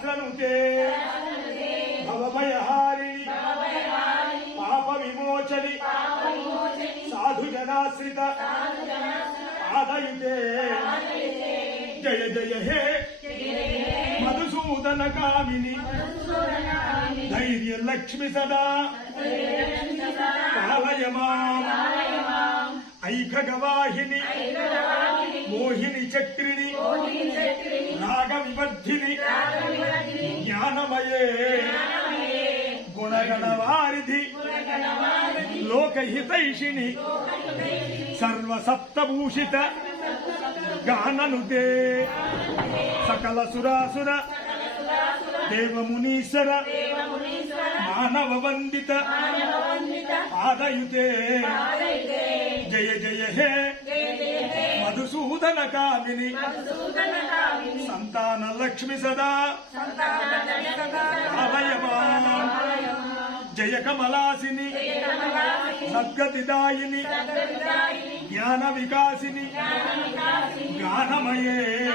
सहस्रनुते भवभयहारिणि पाप विमोचनि साधु जनाश्रित आदयुते जय जय हे मधुसूदन कामिनी धैर्य लक्ष्मी सदा पालय माम् ऐकगवाहिनी मोहिनी चक्रिणी रागविवर्धिनी ज्ञानमये गुणगणवारिधि लोकहितैषिणि सर्वसप्तभूषित गाननुते सकल सुरासुर देवमुनीश्वर मानव वंदित आदयुते जय जय हे मधुसूदन कामिनी संतान लक्ष्मी सदा आलय माम् जय कमलासिनी सद्गतिदायिनी ज्ञान विकासिनी ज्ञानमये